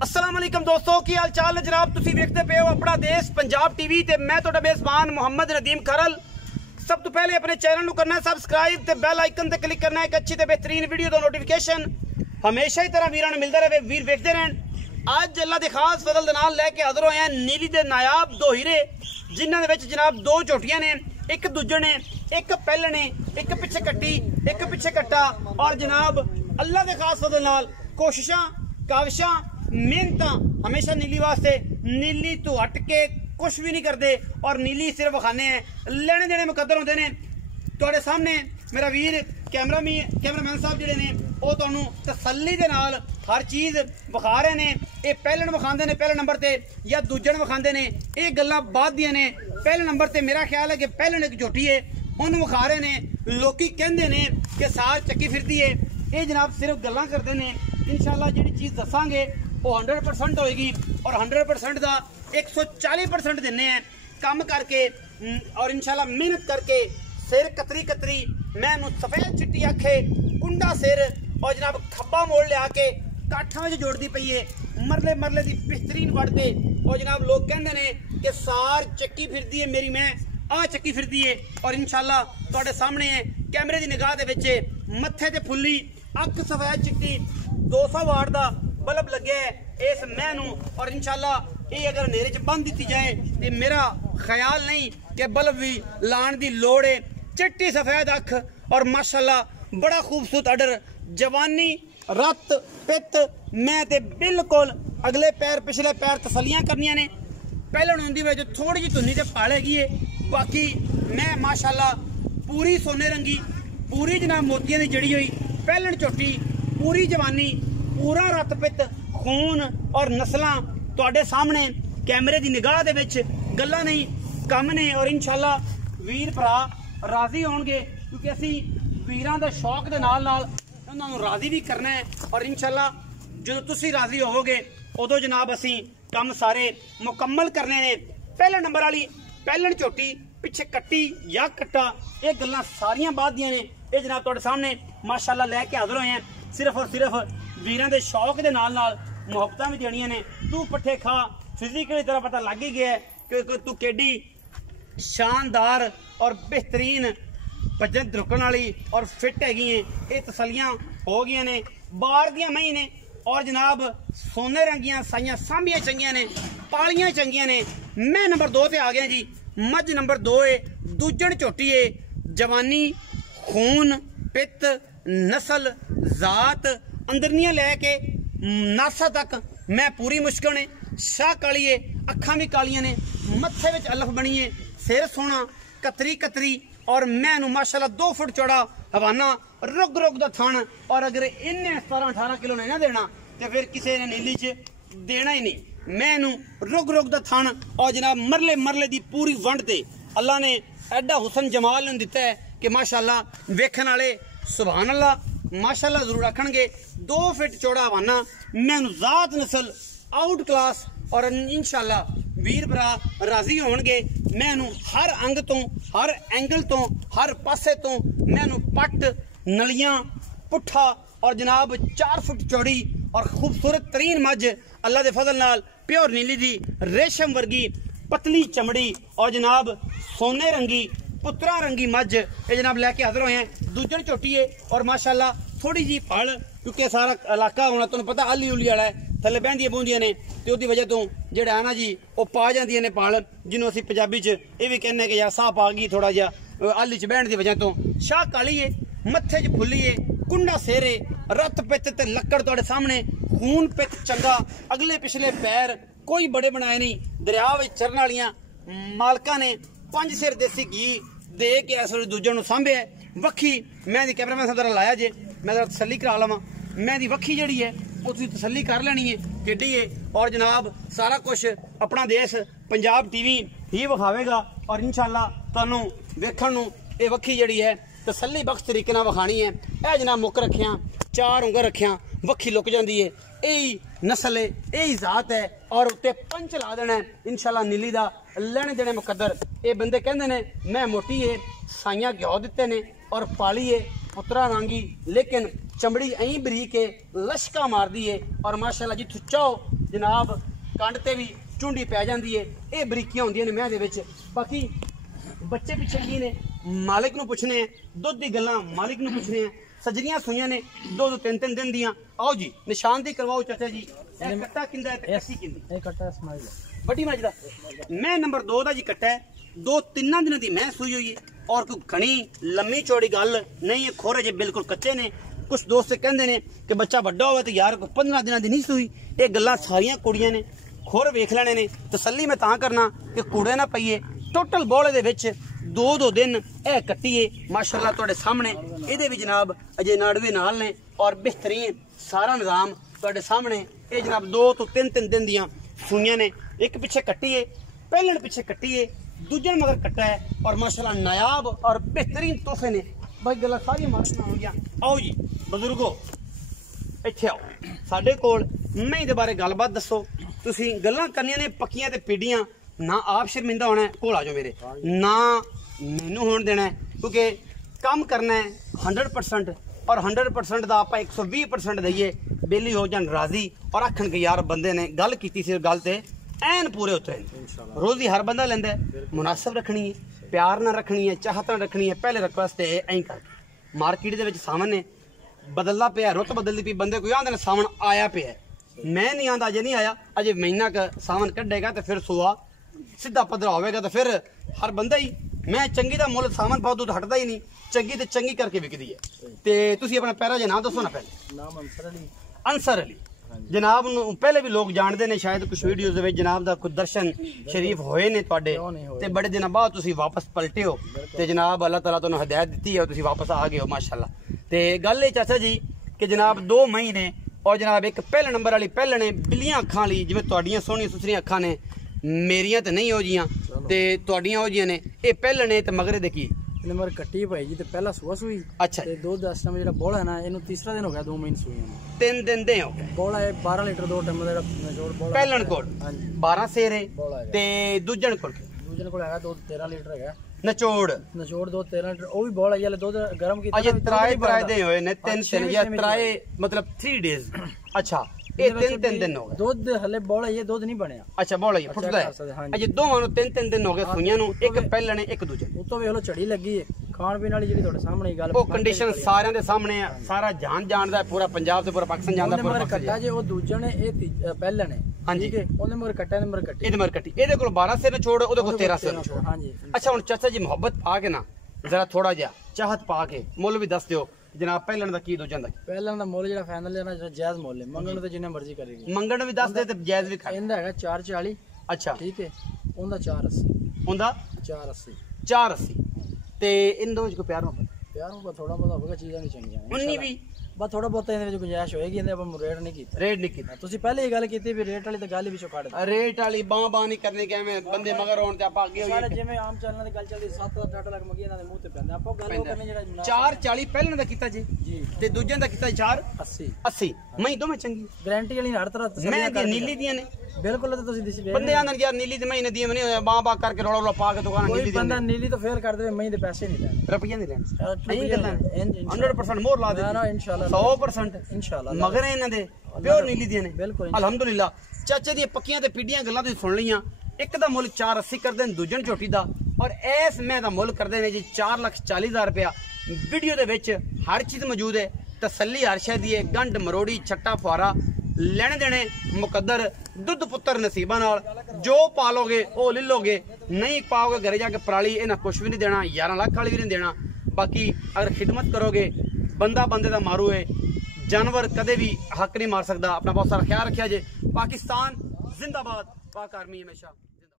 अस्सलाम वालेकुम दोस्तों की हाल चाल है जनाब। तुसी देखते पे हो अपना देश पंजाब टीवी ते मैं तुहाडा मेज़बान मोहम्मद नदीम खरल। सब तो पहले अपने चैनल नूं करना सबसक्राइब ते बैल आइकन ते क्लिक करना एक अच्छी ते बेहतरीन वीडियो दा नोटिफिकेशन हमेशा ही तरह वीरां नूं मिलदा रहे। वीर वेखदे रहन। अज अल्लाह दे खास फजल दे नाल लैके हाज़र होए हैं नीली दे नायाब दो हीरे, जिन्हां दे विच जनाब दो झोटियां ने, एक दूजे ने, एक पहले ने, एक पिछे कट्टी, एक पिछे कट्टा। और जनाब अल्लाह दे खास फजल नाल कोशिशां काविशां मेहनत हमेशा नीली वास्ते, नीली तो हट के कुछ भी नहीं करते और नीली सिर्फ खाने हैं, लेने देने मुकद्दर होंदे ने। तुहाडे सामने मेरा वीर कैमरामैन साहब जिहड़े ने वो तुहानूं तसल्ली दे नाल हर चीज़ विखा रहे ने। ये पहले विखांदे ने पहले नंबर ते या दूजे विखांदे ने, ये गल्लां बाद दियां ने। पहले नंबर ते मेरा ख्याल है कि पहले एक झोटी है उन्होंने विखा रहे ने। लोकी कहंदे ने कि सार चक्की फिरदी है, ये जनाब सिर्फ गल्लां करते हैं। इंशाअल्लाह जिहड़ी चीज़ दसांगे वो 100% होएगी और 100% का 140% देने हैं काम करके और इंशाल्लाह मेहनत करके। सिर कतरी कतरी मैं सफेद चिट्टी आखे कुंडा सिर और जनाब खब्बा मोड़ लिया के काठा में जोड़ती पई है, मरले मरले की बेहतरीन वड़ते। और जनाब लोग कहते हैं कि सार चक्की फिरदी है, मेरी मैं आ चक्की फिरदी है। और इंशाल्लाह तुहाडे सामने है कैमरे की निगाह दे विच मत्थे ते फुल्ली अख सफेद चिट्टी 200 वाट का बल्ब लगे है इस मैं नूं। और इंशाल्लाह ये अगर नेरे च बंद दी जाए तो मेरा ख्याल नहीं कि बल्ब भी लाने की लोड़ है। चिट्टी सफेद अख और माशाल्लाह बड़ा खूबसूरत अडर, जवानी रत पित मैं ते बिल्कुल अगले पैर पिछले पैर तसलियां करनियां ने। पहले उन्दी वजह थोड़ी जी धुनी ते पालेगी है, बाकी मैं माशाल्लाह पूरी सोने रंगी, पूरी जनाब मोतियां दी जड़ी हुई पहलन झोटी, पूरी जवानी, पूरा रत पित खून और नस्लां तुहाडे सामने कैमरे की निगाह दे विच गल्लां नहीं कम ने। और इंशाल्लाह वीर भरा राजी होणगे क्योंकि असी वीरां दे शौक दे नाल नाल उन्हां नूं राजी भी करना है। और इंशाल्लाह जो तुसी राजी होवोगे उदों जनाब असी कम सारे मुकम्मल करने ने। पहले नंबर वाली पहलन झोटी पिछे कट्टी या कट्टा, ये गल्लां सारियां बाद दियां ने। ये जनाब तुहाडे सामने माशाल्लाह लैके हाज़र होए हैं। सिर्फ और सिर्फ वीरां दे शौक दे नाल नाल मुहब्बतां भी देनियां ने। तू पट्ठे खा फिजिकली तरह पता लग ही गया है कि तू केडी शानदार और बेहतरीन भजन रुकण वाली और फिट हैगी है। ये तसलियां हो गई ने बार दियां मई ने और जनाब सोने रंगियां साइयां सांभियां चंगियां ने, पालियां चंगियां ने। मैं नंबर 2 ते आ गया जी। मझ नंबर 2 है, दूजण झोटी है, जवानी खून पित नस्ल जात अंदरनियां लैके नासा तक मैं पूरी मुश्किल ने। शाह काली है, अखा भी कालियां ने, मत्थे विच अलफ बनी है, सिर सोना कतरी कतरी और मैं माशाल्लाह 2 फुट चौड़ा हवाना रुग रुग दा थन। और अगर इन्हें 17-18 किलो नहीं ना देना तो फिर किसी ने नीली च देना ही नहीं। मैं रुग रुग दा थन और जनाब मरले मरले दी पूरी वंड ते अल्लाह ने एडा हुसन जमाल नूं दिता है कि माशाल्लाह वेखण वाले सुभान अल्लाह माशाल्लाह जरूर आखणगे। 2 फुट चौड़ा हवाना मैं जात नस्ल आउट क्लास और इंशाल्लाह वीर भरा राजी होणगे। मैं हर अंग तो हर एंगल तो हर पासे तो मैं पट नलियां पुट्ठा और जनाब 4 फुट चौड़ी और खूबसूरत तरीन मझ अल्लाह दे फजल नाल प्योर नीली दी रेशम वर्गी पतली चमड़ी और जनाब सोने रंगी पुत्रा रंगी मझ ये जनाब लैके हाजिर होए हैं। दूजन झोटी है और माशाल्लाह थोड़ी जी फल क्योंकि सारा इलाका होना तुहानूं पता आली उली वाला है, थल्ले बहंदियां बूंदियां ने तो उसकी वजह तो जिहड़ा है ना जी वो पा जांदियां ने पाल, जिन्होंने असीं पंजाबी च ये भी कहने कि यार साह पा गई थोड़ा जिहा आली च बहन की वजह तो। शाह काली है, मत्थे च फुल्ली है, कुंडा सिर है, रत पित ते लक्कड़ तुहाडे सामने, खून पित चंगा, अगले पिछले पैर कोई बड़े बनाए नहीं। दरिया विच चरण वालियां मालकां ने 5 सिर देसी घी दे के इस दूजे नूं सांभिया। वक्खी मैं दी कैमरामैन साहब जरा लाया जे मैं जरा तसल्ली करा लवां। मैं दी वक्खी जिहड़ी है वो तुसीं तसल्ली कर लेनी है केडी है। और जनाब सारा कुछ अपना देश पंजाब टीवी ही विखावेगा और इंशाल्लाह तुहानूं वेखण नूं ये वक्खी जिहड़ी है तसल्ली बख्श तरीके नाल विखाणी है। यह जनाब मुक रखिया 4 उंगर रखिया वक्खी लुक जाती है, यही नस्ल है, यही जात है और उत्ते पंच ला देना है इंशाल्लाह नीली दा लेने देने मुकद्दर। ये बंदे कहंदे ने मैं मोटी है साइयां घ्यो दिते ने और पाली है पुत्रा रांगी, लेकिन चमड़ी ऐं बरीक है लशका मार दी है और माशाल्लाह जिथों चाहो जनाब कंड ते भी झुंडी पै जाती है। ये बरीकियां होंदियां ने मैंह दे विच। बाकी बच्चे पिछे की ने मालिक नूं पुछने हैं, दुध दी गल्लां मालिक नूं पुछने हैं। सजरियां सुइयां ने 2-2 3-3 दिन दियां। आओ जी निशानदी करवाओ चाचा जी। ये कट्टा किंदा है ते कच्ची किंदी? ये कट्टा इस्माइल बड़ी मज दा। मैं नंबर 2 दा जी कट्टा है। 2-3 दिनों दी मैं सूई हुई है और कोई घनी लम्मी चौड़ी गल नहीं है। खोरे जे बिल्कुल कच्चे ने। कुछ दोस्त कहते हैं कि बच्चा बड़ा हो तो यार 15 दिनों की नहीं सूई। ये गल्लां सारियां कुड़ियां ने। खुर वेख लेने ने। तसल्ली मैं तां करना कि कूड़े ना पईए। टोटल बोले दे विच 2-2 दिन ए कट्टीए माशाअल्लाह तुहाडे सामने। इहदे भी जनाब अजे नाड़वे नाल ने और बेहतरीन सारा निज़ाम तुहाडे सामने। ये जनाब 2 तो 3-3 दिन दियां सूइयां ने। एक पिछे कट्टीए, पहलन पिछे कट्टीए, दूजन मगर कट्टा है और माशाअल्लाह नायाब और बेहतरीन तोहफे ने। भाई गल्लां सारियां माशाअल्लाह हो गया। आओ जी बजुर्गो इत्थे आओ साडे कोल मैं इहदे बारे गलबात दसो। तुसीं गल्लां करनियां ने पक्कियां ते पीढ़ियां। ना आप शर्मिंदा होना है, कोल आ जाओ मेरे, ना मैनू होने देना है क्योंकि काम करना है 100% और 100% का आप 120% दईए। बेली हो जान राजी और आखन के यार बंदे ने गल की सी गल ते एन पूरे उतरे। रोजी हर बंदा लेंदा है। मुनासिब रखनी है, प्यार ना रखनी है, चाहत ना रखनी है। पहले रिक्वेस्ट है ऐं कर मार्केट दे विच सावन ने बदलदा पिया, रुत बदलदी पई। बंदे कोई आंदे ने सावन आया पिया, मैं नहीं आंदा अजे नहीं आया। अजे महीना का सावन कड्डेगा तो फिर सुआ सीधा पधरा होगा तो फिर हर बंदा ही मैं चंगी दा मुल सावन पाओ दूध हटदा ही नहीं। चंगी ते चंगी करके विकदी है। ते तुसी अपना पैरा जे नाम दसो ना। पहले नाम अंसर अली। अंसर अली जनाब नूं पहले भी लोग जानते ने शायद कुछ वीडियोज़ दे विच जनाब दा कुछ दर्शन शरीफ होए ने तुहाडे ते बड़े दिनों बाद तुसी वापस पलटे हो ते जनाब अल्लाह ताला तुहानूं हिदायत दित्ती है तुसी वापस आ गए हो माशाअल्लाह। ते गल है चाचा जी कि जनाब 2 महीने और जनाब एक पहले नंबर वाली पहले ने बिल्लियां अखां वाली जिवें तुहाडियां सोहणियां सुथरियां अखां ने मेरियां ते नहीं हो जियां ते तुहाडियां हो जियां ने। ये पहले ने ते मगरे दे की नंबर कट्टी भाई जी ते पहला सुबह सुई। अच्छा ते दूध दस टाइम जेड़ा बोला है ना इनु तीसरा दिन हो गया 2 महीने सुई है। 3 दिन दे हो गए। बोला है 12 लीटर 2 टाइम दा नचोड़ बोला पहलन कोल 12 सेरे ते दूजन कोल दूजन कोल हैगा दूध 13 लीटर हैगा नचोड़ नचोड़ 2-13 लीटर ओ भी बोला ये दूध गरम कीता। अजे त्राए दे होए ने 3 या त्राए मतलब 3 डेज। अच्छा ये 3 दिन हो गए। दूध हले बोला ये दूध नहीं बनया। अच्छा बोला ये फुटदा है। अजे दोवां नु 3 दिन हो गए सुइयां नु। एक पहलने एक दूजे उतो वे हलो चढ़ी लगी है खान पीने वाली जेडी ਤੁਹਾਡੇ ਸਾਹਮਣੇ ਗੱਲ ਉਹ ਕੰਡੀਸ਼ਨ ਸਾਰਿਆਂ ਦੇ ਸਾਹਮਣੇ ਆ। ਸਾਰਾ ਜਾਣ ਜਾਣਦਾ ਹੈ ਪੂਰਾ ਪੰਜਾਬ ਤੇ ਪੂਰਾ ਪਾਕਿਸਤਾਨ ਜਾਣਦਾ ਪੂਰਾ ਪਾਕਿਸਤਾਨ। ਕੱਟਾ ਜੇ ਉਹ ਦੂਜੇ ਨੇ ਇਹ ਪਹਿਲਾ ਨੇ ਹਾਂਜੀ ਉਹਨੇ ਮਗਰ ਕੱਟਾ ਨੇ ਮਗਰ ਕੱਟੀ ਇਹਦੇ ਮਗਰ ਕੱਟੀ। ਇਹਦੇ ਕੋਲ 12 ਸਿਰ ਛੋੜ ਉਹਦੇ ਕੋਲ 13 ਸਿਰ ਛੋੜ। ਹਾਂਜੀ ਅੱਛਾ ਹੁਣ ਚਾਚਾ ਜੀ ਮੁਹੱਬਤ ਪਾ ਕੇ ਨਾ ਜ਼ਰਾ ਥੋੜਾ ਜਿਹਾ ਚਾਹਤ ਪਾ ਕੇ ਮੁੱਲ ਵੀ ਦੱਸ ਦਿਓ ਜਨਾਬ। ਪਹਿਲਣ ਦਾ ਕੀ ਦੂਜਨ ਦਾ? ਪਹਿਲਣ ਦਾ ਮੁੱਲ ਜਿਹੜਾ ਫਾਈਨਲ ਹੈ ਨਾ ਜਿਹੜਾ ਜਾਇਜ਼ ਮੁੱਲ ਹੈ। ਮੰਗਣ ਨੂੰ ਤੇ ਜਿੰਨਾ ਮਰਜ਼ੀ ਕਰੇਗੀ। ਮੰਗਣ ਵੀ ਦੱਸ ਦੇ ਤੇ ਜਾਇਜ਼ ਵੀ ਕਰ। ਇਹਦਾ ਹੈਗਾ 440। ਅੱਛਾ ਠੀਕ ਹੈ ਉਹਦਾ 480। ਉਹਦਾ 480 480 ਤੇ ਇਹਨਾਂ ਦੋ ਵਿੱਚ ਕੋਈ ਪਿਆਰ ਨੂੰ ਥੋੜਾ ਬਹੁਤਾ ਹੋਵੇਗਾ। ਚੀਜ਼ਾਂ ਨਹੀਂ ਚੰਗੀਆਂ ਨੇ 19 ਵੀ ਬਸ ਥੋੜਾ ਬਹੁਤਾ ਇਹਦੇ ਵਿੱਚ ਗੁੰਜਾਇਸ਼ ਹੋਏਗੀ। ਇਹਦੇ ਆਪਾਂ ਰੇਟ ਨਹੀਂ ਕੀਤਾ। ਰੇਟ ਨਹੀਂ ਕੀਤਾ ਤੁਸੀਂ ਪਹਿਲੇ ਹੀ ਗੱਲ ਕੀਤੀ ਵੀ ਰੇਟ ਵਾਲੀ ਤਾਂ ਗੱਲ ਹੀ ਵਿੱਚੋਂ ਕੱਢ ਦੇ। ਰੇਟ ਵਾਲੀ ਬਾਂ ਨਹੀਂ ਕਰਨੇ ਕਿ ਐਵੇਂ ਬੰਦੇ ਮਗਰ ਹੋਣ ਤੇ ਆਪਾਂ ਅੱਗੇ ਹੋਈਏ। ਜਿਵੇਂ ਆਮ ਚੱਲਣ ਦੀ ਗੱਲ ਚੱਲਦੀ 7-8 ਲੱਖ ਮੰਗੀ ਇਹਨਾਂ ਦੇ ਮੂੰਹ ਤੇ ਪੈਂਦਾ। ਆਪਾਂ ਗੱਲ ਉਹ ਕਰਨੀ ਜਿਹੜਾ 440 ਪਹਿਲਾਂ ਦਾ ਕੀਤਾ ਜੀ ਤੇ ਦੂਜਿਆਂ ਦਾ ਕੀਤਾ 480 ਮੈਂ ਦੋਵੇਂ ਚੰਗੀ ਗਾਰੰਟੀ ਵਾਲੀ ਹਰ ਤਰ੍ਹਾਂ ਮੈਂ ਦੀ ਨੀਲੀ ਦੀਆਂ ਨੇ ਬਿਲਕੁਲ। ਤੇ ਤੁਸੀਂ ਦਿਸੀ ਬੰਦੇ ਆਂਦੇ ਯਾਰ ਨੀਲੀ ਤੇ ਮੈਂ ਨਦੀ ਨਹੀਂ ਹੋਇਆ ਬਾਂ ਕਰਕੇ ਰੌਲਾ ਰੌਲਾ ਪਾ ਕੇ ਦੁਕਾਨ ਨੀਲੀ ਦੀ ਬੰਦਾ ਨੀਲੀ ਤਾਂ ਫੇਰ ਕਰ ਦੇਵੇ। ਮੈਂ ਦੇ ਪੈਸੇ ਨਹੀਂ ਲੈਣੇ ਰੁਪਈਆ ਨਹੀਂ ਲੈਣੇ। ਇਹ ਗੱਲਾਂ 100% ਮੋਰ ਲਾ ਦੇ ਨਾ ਇਨਸ਼ਾਅੱਲਾ 100% ਇਨਸ਼ਾਅੱਲਾ ਮਗਰ ਇਹਨਾਂ ਦੇ ਪਿਓਰ ਨੀਲੀ ਦੀਆਂ ਨੇ ਬਿਲਕੁਲ ਅਲਹਮਦੁਲਿਲਾ। ਚਾਚੇ ਦੀਆਂ ਪੱਕੀਆਂ ਤੇ ਪੀੜੀਆਂ ਗੱਲਾਂ ਤੁਸੀਂ ਸੁਣ ਲਈਆਂ। ਇੱਕ ਦਾ ਮੁੱਲ 480 ਕਰਦੇ ਨੇ ਦੂਜਣ ਝੋਟੀ ਦਾ ਔਰ ਇਸ ਮੈਂ ਦਾ ਮੁੱਲ ਕਰਦੇ ਨੇ ਜੀ 4,40,000 ਰੁਪਇਆ। ਵੀਡੀਓ ਦੇ ਵਿੱਚ ਹਰ ਚੀਜ਼ ਮੌਜੂਦ ਹੈ। ਤਸੱਲੀ ਹਰ ਸ਼ੈ ਦੀ ਹੈ। ਗੰਢ ਮਰੋੜੀ ਛੱਟਾ ਫੁਆਰਾ ਲੈਣੇ ਦੇਣੇ ਮੁਕੱਦਰ ਦੁੱਧ ਪੁੱਤਰ ਨਸੀਬਾਂ ਨਾਲ ਜੋ ਪਾਲੋਗੇ ਉਹ ਲੈ ਲੋਗੇ। ਨਹੀਂ ਪਾਓਗੇ ਘਰੇ ਜਾ ਕੇ ਪਰਾਲੀ ਇਹਨਾਂ ਕੁਛ ਵੀ ਨਹੀਂ ਦੇਣਾ। 11 ਲੱਖ ਵਾਲੀ ਵੀ ਨਹੀਂ ਦੇਣਾ। ਬਾਕੀ ਅਗਰ ਖਿਦਮਤ ਕਰੋਗੇ ਬੰਦਾ ਬੰਦੇ ਦਾ ਮਾਰੂ ਹੈ। जानवर कदे भी हक नहीं मार सकता। अपना बहुत सारा ख्याल रखा जे। पाकिस्तान जिंदाबाद, पाक आर्मी हमेशा।